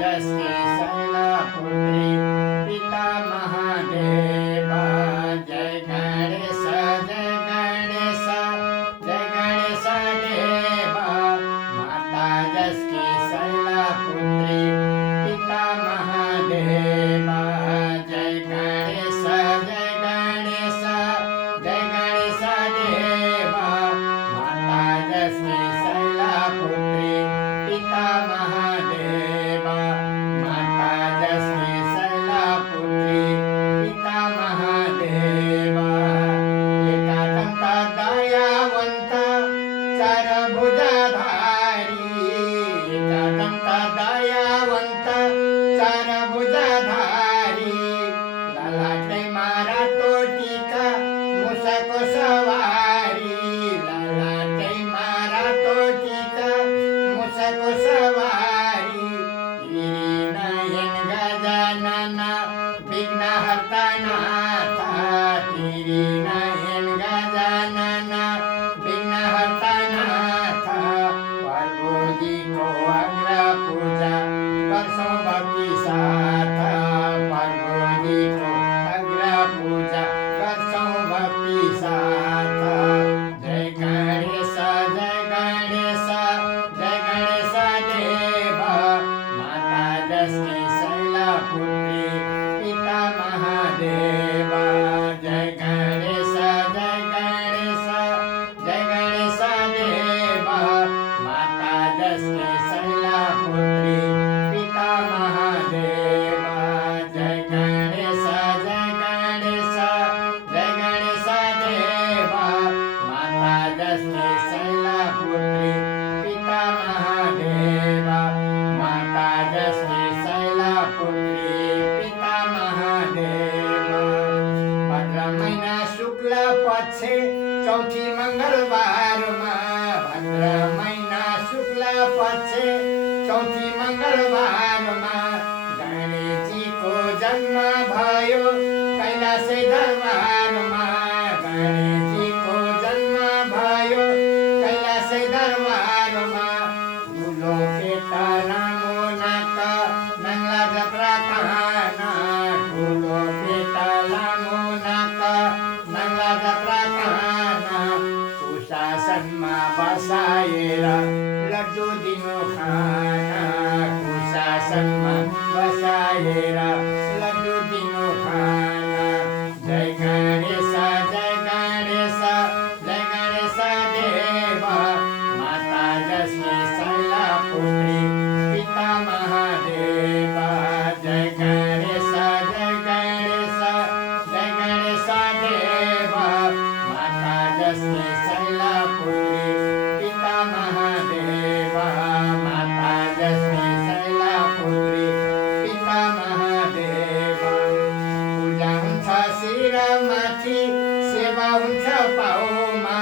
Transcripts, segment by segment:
Jet ski Shailputri पिता महादेव। जय गणेश जय गणेश जय गणेश देव। माता जस्की शैलपुत्री पिता महादेव। जय गणेश जय गणेश जय गणेश देव। माता जस्की शैलपुत्री पिता महादेव। माता जस्की शैलपुत्री पिता महादेव। एकदंत दयावंत चार भुजधारी। एकदंत दयावंत चार भुजधारी। ललाटे मारा तो टीका मूषक सवारी। ललाटे मारा तो टीका मूषक सवारी। नयन गजानन विघ्नहर्ता नाथा। नयन गजानन विघ्नहर्ता नाथा। पार्वती को अग्र पूजा करसों भक्ति साथ। पार्वती को अग्र पूजा करसों भक्ति साथ। जय गणेश जय गणेश जय गणेश देव। माता जस्की शैलपुत्री पिता महादेव। जय गणेश जय गणेश जय गणेश देव। माता जस्की शैलपुत्री पिता महादेव। जय गणेश जय गणेश जय गणेश देव। माता जस्की शैलपुत्री पिता महादेव। माता जस्की शैलपुत्री पिता महादेव। भद्र महिना शुक्ल पक्ष चौथी मंगलबारमा। भद्र महिना शुक्ल पक्ष चौथी मंगलबारमा। गणेशजीको जन्म भयो कैलाश दरबारमा। गणेशजीको जन्म भयो कैलाश दरबारमा। ठुलो पेटा लामो नाक नङ्ला जत्रा कहाना। ठुलो पेटा लामो नाक नङ्ला जत्रा कहाना। कुशासनमा बसाएर लड्डु दिनु खाना। कुशासनमा बसाएर लड्डु दिनु खाना। जय गणेश जय गणेश जय गणेश देव। माता जस्की शैलपुत्री पिता महादेव। जय गणेश जय गणेश जय गणेश देव। माता जस्की शैलपुत्री पिता महादेव। माता जस्की शैलपुत्री पिता महादेव। पूजा हुन्छ शिरमाथि सेवा हुन्छ पाउमा।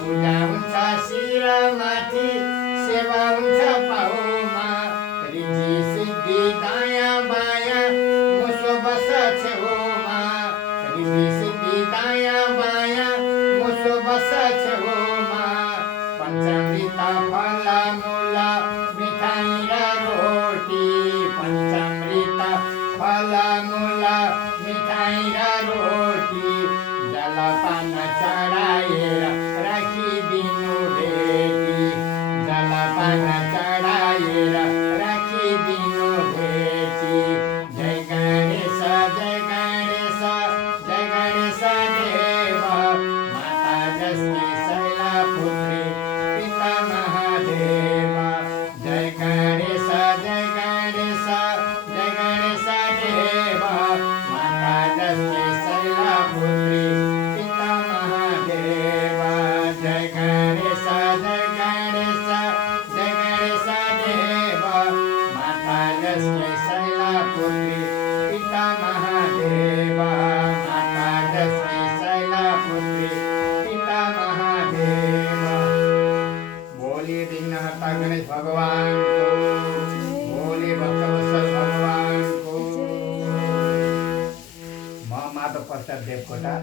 पूजा हुन्छ शिरमाथि सेवा हुन्छ पाउमा। ऋद्धि सिद्धि दायाँ बायाँ मुसो बस छेउमा। ऋद्धि सिद्धि दायाँ बायाँ मुसो बस छेउमा। पञ्चामृत फल मूल मिठाई र रोटी। पञ्चामृत फल मूल मिठाई र रोटी। जलपान चढाएर राखिदिनु भेटी। जलपान चढाएर राखिदिनु भेटी। जय गणेश जय गणेश जय गणेश देव। माता जस्की शैलपुत्री पिता महादेव। जय गणेश जय गणेश जय गणेश देव। माता जस्की शैलपुत्री पिता महादेव। जय गणेश जय गणेश जय गणेश देव। माता जस्की शैलपुत्री पिता महादेव। माता जस्की शैलपुत्री पिता महादेव। बोलिए विघ्नहर्ता गणेश भगवान को। बोलिए भक्तवत्सल भगवान को। म माधव प्रसाद देवकोटा।